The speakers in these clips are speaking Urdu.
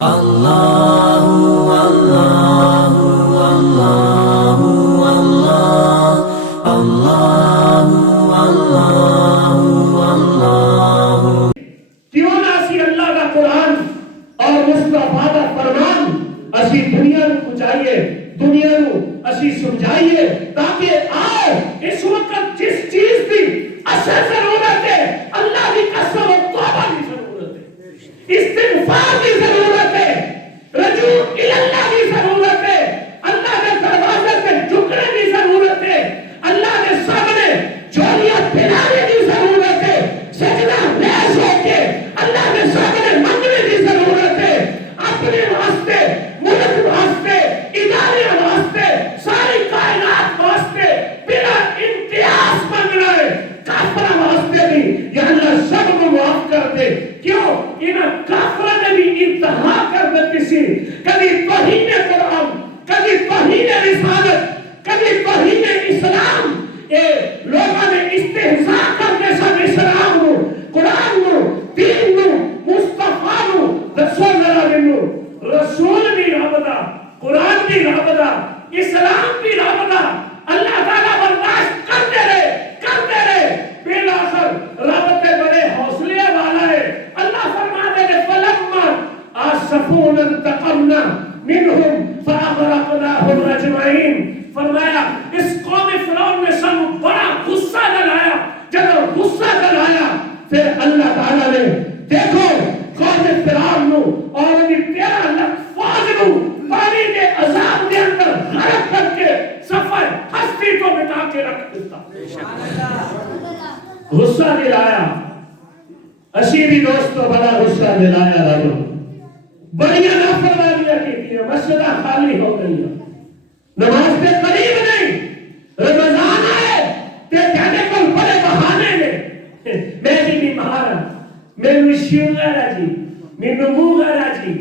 اللہ اللہ اللہ اللہ اللہ اللہ اللہ۔ کیوں نہ اسی اللہ کا قرآن اور مصطفیٰ کا فرمان اسی دنیا نو پہنچائیے، دنیا نو اسی سمجھائیے، تاکہ آئے اس وقت جس چیز کی اصل ضرورت ہے، اللہ کی قسم و توبہ کی ضرورت ہے، استغفار کی ضرورت ہے، رجوع اللہ کی ضرورت ہے، اللہ کے دروازے پہ جھکنے کی ضرورت ہے، اللہ کے سامنے جھولیاں پھیلانے کی ضرورت ہے، سجدہ ریز ہو کے اللہ کے سامنے منگنے کی ضرورت ہے، اپنے واسطے، ملک واسطے، ادارے واسطے، ساری کائنات واسطے بلا امتیاز منگنا ہے، کافرہ واسطے بھی یا اللہ سب کو معاف کر دے۔ کیوں؟ انہاں کافرہ نے بھی انتہا کر دیتی سی، کبھی توہین قرآن، کبھی توہین رسالت، کبھی توہین اسلام، لوگوں نے استہزاء کرنے سب اسلام نو، قرآن نو، دین نو، مصطفیٰ نو، رسول اللہ نو، رسول بھی رابطہ، قرآن بھی رابطہ، اسلام بھی رابطہ، اللہ تعالیٰ برداشت کرتے رہے، بالآخر رابطے بڑے حوصلے والا ہے۔ اللہ فرماتے ہیں فَلَمَّا آسَفُونَا انتقمنا منہم فَأَغْرَقْنَاهُمْ أَجْمَعِينَ۔ فرمایا اس قوم فرعون نے سب بڑا غصہ دلایا، جب غصہ دلایا پھر اللہ تعالیٰ نے دیکھو قوم فرعون نو اور ان 13 لاکھ فوج نو پانی کے عذاب کے اندر غرق کر کے سفر ہستی کو مٹا کے رکھ دیتا۔ غصہ دلایا، اسی بھی دوستو بڑا غصہ دلایا رب، بڑیاں نافرمانیاں کی، مسجدہ خالی ہو گئی، نماز کے قریب نہیں، رمضان آئے تے کہنے کو بڑے بہانے نے، میں جی بیمار ہوں، میں شوگر ہے جی، میں منہ ہے جی،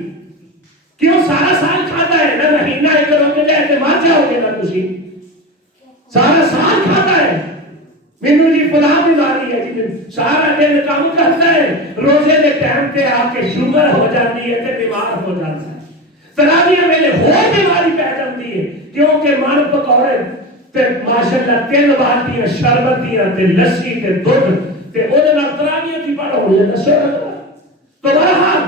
کیوں سارا سال کھاتا ہے نہ مہینہ ایک روزے کا اعتماد جاؤ گے نا تسی، سارا سال کھاتا ہے، مینوں جی فلاں بیماری ہے جی، سارا دن کام کرتا ہے، روزے کے ٹائم تے آ کے شوگر ہو جاتی ہے تے بیمار ہو جاتا ہے، تراویح ویلے ہور بیماری پہ جاتی ہے، کیونکہ من پکوڑے تے ماشاءاللہ 3 بالٹیاں شربت دیاں تے لسی تے دودھ تے او دے نال تراویح دی پڑھ ہونی ہے، دسو تو بہرحال